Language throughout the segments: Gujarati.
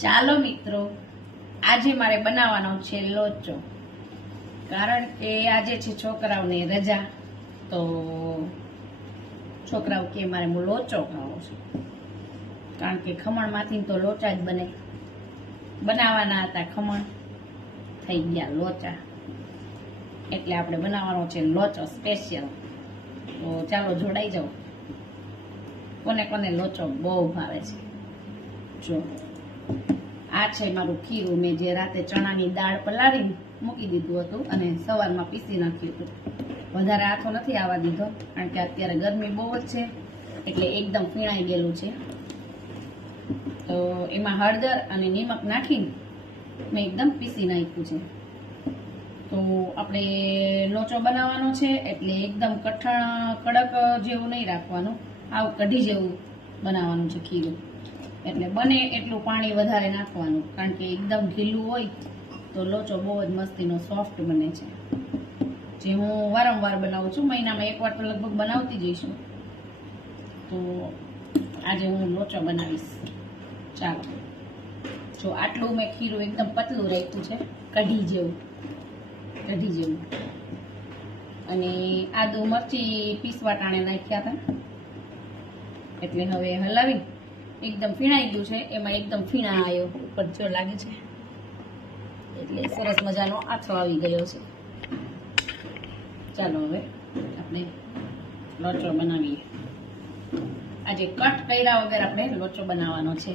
ચાલો મિત્રો, આજે મારે બનાવવાનો છે લોચો. કારણ કે આજે છે છોકરાઓને રજા, તો છોકરાઓ કે મારે હું લોચો ખાવો છે. કારણ કે ખમણમાંથી તો લોચા જ બને. બનાવવાના હતા ખમણ, થઈ ગયા લોચા. એટલે આપણે બનાવવાનો છે લોચો સ્પેશિયલ તો ચાલો જોડાઈ જાઓ. કોને કોને લોચો બહુ ભાવે છે. જો. આ છે મારું ખીરું. મેં જે રાતે ચણાની દાળ પલાળીને મૂકી દીધું હતું અને સવારમાં પીસી નાખ્યું હતું. વધારે આથો નથી આવવા દીધો, કારણ કે અત્યારે ગરમી બહુ જ છે, એટલે એકદમ ફીણાઈ ગયેલું છે. તો એમાં હળદર અને નિમક નાખીને મેં એકદમ પીસી નાખ્યું છે. તો આપણે લોચો બનાવવાનો છે, એટલે એકદમ કઠણ, કડક જેવું નહીં રાખવાનું. આવું કઢી જેવું બનાવવાનું છે ખીરું. એટલે બને એટલું પાણી વધારે નાખવાનું. કારણ કે એકદમ ઢીલું હોય તો લોચો બહુ જ મસ્તીનો સોફ્ટ બને છે. જે હું વારંવાર બનાવું છું, મહિનામાં એકવાર તો લગભગ બનાવતી જઈશું તો આજે હું લોચો બનાવીશ. ચાલો. જો આટલું મેં ખીરું એકદમ પતલું રાખ્યું છે, કઢી જેવું. કઢી જેવું. અને આદુ મરચી પીસવા ટાણે નાખ્યા હતા. એટલે હવે હલાવી એકદમ ફીણાઈ ગયું છે. એમાં એકદમ ફીણા આવ્યો. ઉપર જો લાગે છે. એટલે સરસ મજાનો આથો આવી ગયો છે. ચાલો હવે આપણે લોચો બનાવીએ. આજે કટ કર્યા વગર આપણે લોચો બનાવવાનો છે.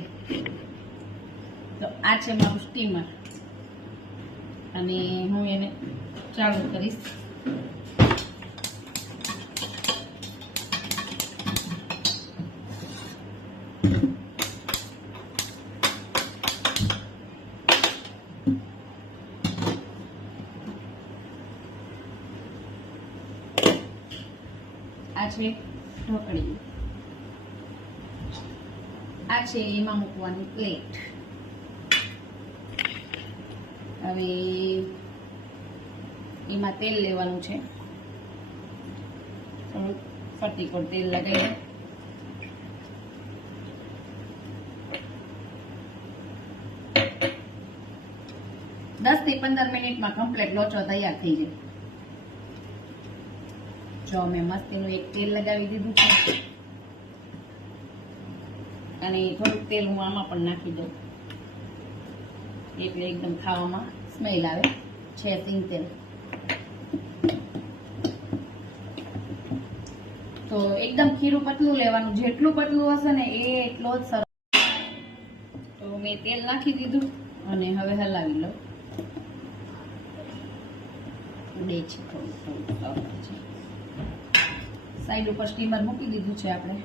તો આ છે મારું સ્ટીમર અને હું એને ચાલુ કરીશ. છે ઢોકળી. આ છે એમાં મૂકવાની પ્લેટ. હવે એમાં તેલ લેવાનું છે. ફરતી કોડ તેલ લગાવીએ. દસથી પંદર મિનિટમાં કમ્પ્લેટ લોચો તૈયાર થઈ જાય. જો મેં મસ્તીનું એક તેલ લગાવી દીધું છે. અને થોડુંક તેલ હું આમાં પણ નાખી દઉં. એટલે એકદમ ખાવામાં સ્મેલ આવે. છે સિંગ તેલ. તો એકદમ ખીરું પતલું લેવાનું. જેટલું પતલું હશે ને એ એટલો જ સરસ. તો મેં તેલ નાખી દીધું અને હવે હલાવી લઉં. ઉડે છે થોડું થોડું સાઈડ ઉપર સ્ટીમર મૂકી દીધું છે આપણે.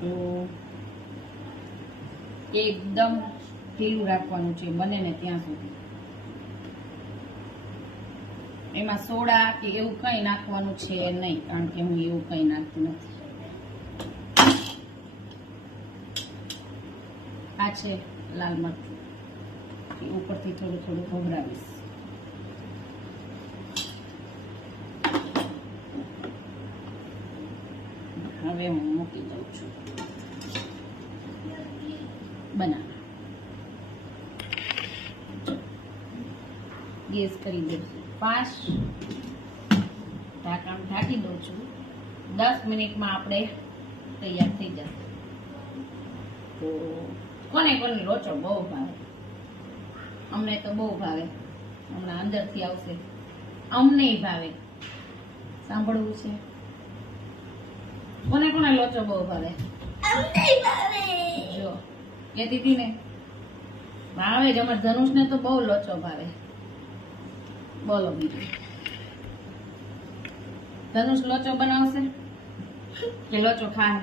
તો એકદમ ઢીલું રાખવાનું છે બને ને ત્યાં સુધી. એમાં સોડા કે એવું કંઈ નાખવાનું છે નહીં, કારણ કે હું એવું કંઈ નાખતી નથી. આ છે લાલ મરચું. ઉપરથી થોડું થોડું ભભરાવીશ. હવે હું મૂકી દઉં છું. બનાવ. ગેસ કરી દઉં પાંચ. ઢાંકણ ઢાંકી દઉં છું. દસ મિનિટમાં આપણે તૈયાર થઈ જશે. તો કોને કોને લોચો બહુ ભાવે? અમને તો બહુ ભાવે. હમણાં અંદરથી આવશે. અમને ભાવે. સાંભળવું છે? કોને કોને લોચો બહુ ભાવે? જો એ દીદી ને ભાવે જ અમાર ધનુષને તો બહુ લોચો ભાવે. બોલો બીજું. ધનુષ લોચો બનાવશે? કે લોચો ખાય?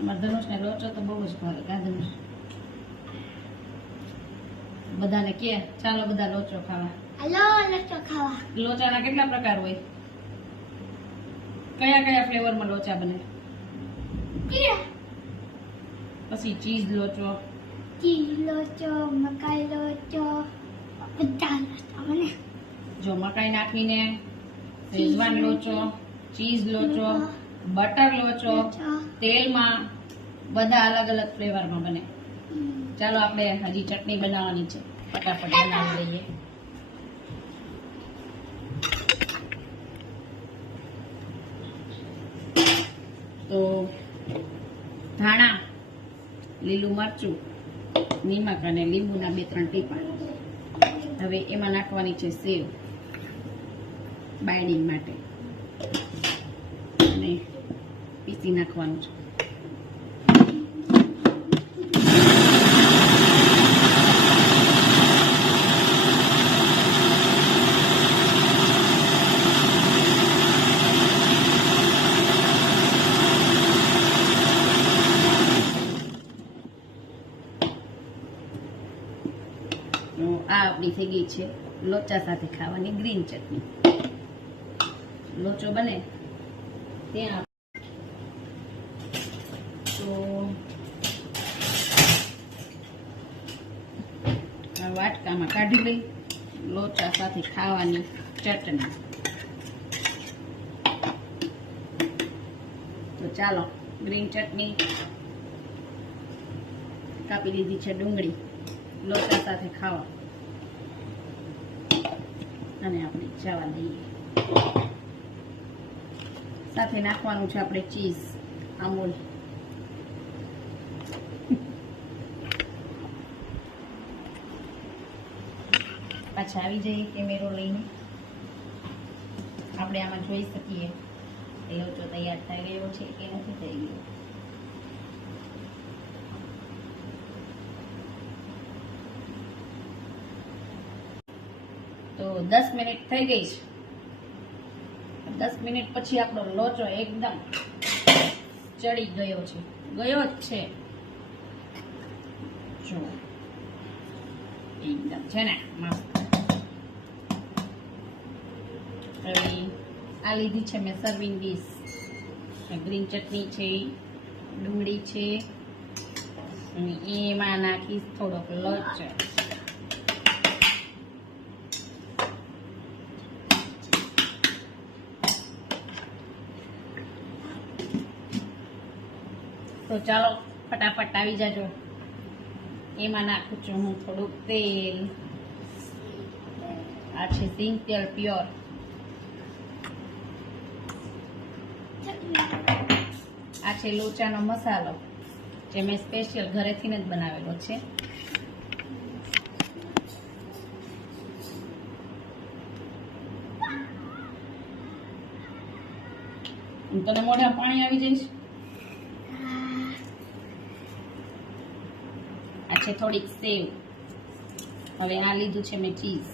અમાર ધનુષને લોચો તો બહુ જ ભાવે કા ધનુષ? બધાને કે ચાલો બધા લોચો ખાવા. લોચાના કેટલા પ્રકાર હોય? કયા કયા ફ્લેવરમાં લોચા બને? પછી ચીઝ લોચો. મકાઈ લોચો બધા લોચા બને. જો મકાઈ નાખીને Schezwan locho cheese locho butter locho locho. તેલમાં બધા અલગ અલગ ફ્લેવરમાં બને. ચાલો આપણે હજી ચટણી બનાવવાની છે. ફટાફટ બનાવી લઈએ તો ધાણા, લીલું મરચું, નિમક અને લીંબુના બે ત્રણ ટીપા. હવે એમાં નાખવાની છે સેવ બાઇડિંગ માટે. અને પીસી નાખવાનું છે. આ આપણી થઈ ગઈ છે લોચા સાથે ખાવાની ગ્રીન ચટણી. લોચો બને ત્યાં. તો વાટકામાં કાઢી લઈ લોચા સાથે ખાવાની ચટણી. તો ચાલો ગ્રીન ચટણી કાપી લીધી છે ડુંગળી. લોચા સાથે ખાવા. અને આપણે જવા દઈએ. સાથે નાખવાનું છે આપણે ચીઝ અમૂલ પાછા આવી જઈએ કેમેરો લઈને. આપણે આમાં જોઈ શકીએ લોચો તૈયાર થઈ ગયો છે કે નથી થઈ ગયો. તો દસ મિનિટ થઈ ગઈ છે. દસ મિનિટ પછી આપણો લોચો એકદમ ચડી ગયો છે. ગયો જ છે. જો, એકદમ છે ને આ લીધી છે મેં સર્વિંગ ડીશ ગ્રીન ચટણી છે, ડુંગળી છે એમાં નાખીશ થોડોક લોચો. તો ચાલો ફટાફટ આવી જાજો. એમાં નાખું છું હું થોડુંક તેલ. આ છે સિંગ તેલ પ્યોર આ છે લોચાનો મસાલો, જે મેં સ્પેશિયલ ઘરેથી જ બનાવેલો છે. તને મોઢા પાણી આવી જઈશ? આ છે થોડીક સેવ. હવે આ લીધું છે મેં ચીઝ.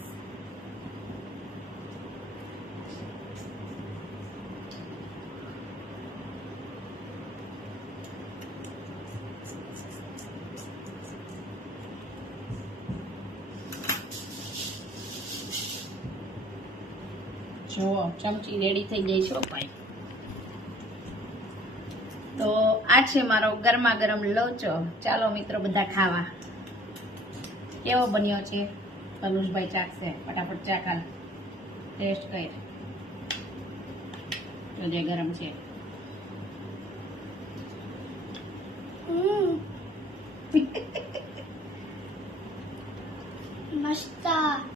જો ચમચી રેડી થઈ ગઈ છે, ભાઈ તો આ છે મારો ગરમા ગરમ લોચો. ચાલો મિત્રો બધા ખાવા. કેવો બન્યો છે? કલુષભાઈ ચાખશે. ફટાફટ ચાકાલ ટેસ્ટ કરી. જોજે ગરમ છે.